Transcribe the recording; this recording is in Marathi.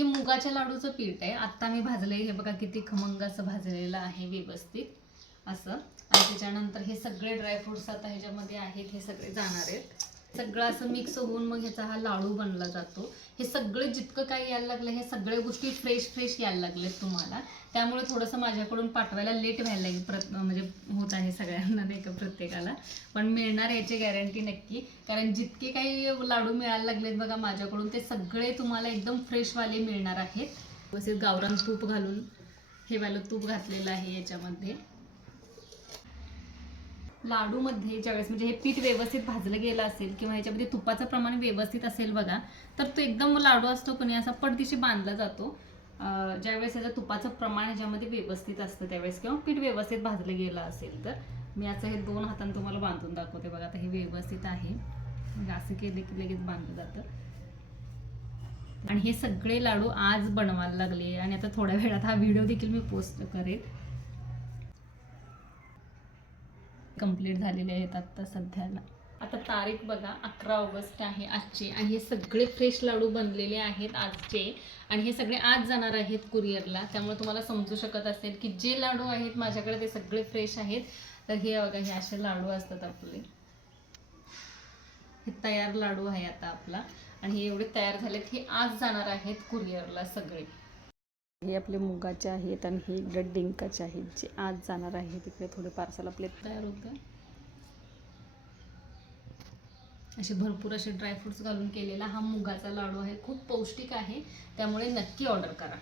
हे मुगाच्या लाडूचं पीठ आहे. आत्ता मी भाजले, हे बघा किती खमंग असं भाजलेलं आहे व्यवस्थित असं. आणि त्याच्यानंतर हे सगळे ड्रायफ्रुट्स आता ह्याच्यामध्ये आहेत, हे सगळे जाणार आहेत. सगळं असं मिक्स होऊन मग ह्याचा हा लाडू बनला जातो. हे सगळं जितकं काही यायला लागलं, हे सगळ्या गोष्टी फ्रेश यायला लागलेत तुम्हाला. त्यामुळे थोडंसं माझ्याकडून पाठवायला लेट व्हायला लागेल, म्हणजे होत आहे सगळ्यांना नाही का, प्रत्येकाला. पण मिळणार याची गॅरंटी नक्की. कारण जितके काही लाडू मिळायला लागलेत बघा माझ्याकडून, ते सगळे तुम्हाला एकदम फ्रेशवाले मिळणार आहेत. व्यवस्थित गावरान तूप घालून, हे वालं तूप घातलेलं आहे याच्यामध्ये. लाडूमध्ये ज्यावेळेस म्हणजे हे पीठ व्यवस्थित भाजलं गेलं असेल किंवा ह्याच्यामध्ये तुपाचं प्रमाण व्यवस्थित असेल बघा, तर तो एकदम लाडू असतो कोणी असा पटदिशी बांधला जातो. ज्यावेळेस याचं तुपाचं प्रमाण ह्याच्यामध्ये व्यवस्थित असतं त्यावेळेस, किंवा पीठ व्यवस्थित भाजलं गेलं असेल तर. मी असं हे 2 हातांनी तुम्हाला बांधून दाखवते बघा. आता हे व्यवस्थित आहे, असं केलं की लगेच बांधलं जातं. आणि हे सगळे लाडू आज बनवायला लागले आणि आता थोड्या वेळात हा व्हिडिओ देखील मी पोस्ट करेल. कंप्लीट झालेले आहेत आता सध्याला. आता तारीख बघा 11 ऑगस्ट आहे आजचे, आणि हे सगळे फ्रेश लाडू बनलेले आहेत आजचे. आणि हे सगळे आज जाणार आहेत कुरिअरला. त्यामुळे तुम्हाला समजू शकत असेल की जे लाडू आहेत माझ्याकडे ते सगळे फ्रेश आहेत. तर हे बघा, हे असे लाडू असतात आपले. हे तयार लाडू आहे आता आपला, आणि हे एवढे तयार झालेत, हे आज जाणार आहेत कुरिअरला सगळे. हे आपले मुगाचे आहेत आणि हे इकडे डिंकाचे आहेत, जे आज जाणार आहेत. तिकडे थोडे पार्सल आपले तयार होतं. असे भरपूर असे ड्रायफ्रुट्स घालून केलेला हा मुगाचा लाडू आहे. खूप पौष्टिक आहे, त्यामुळे नक्की ऑर्डर करा.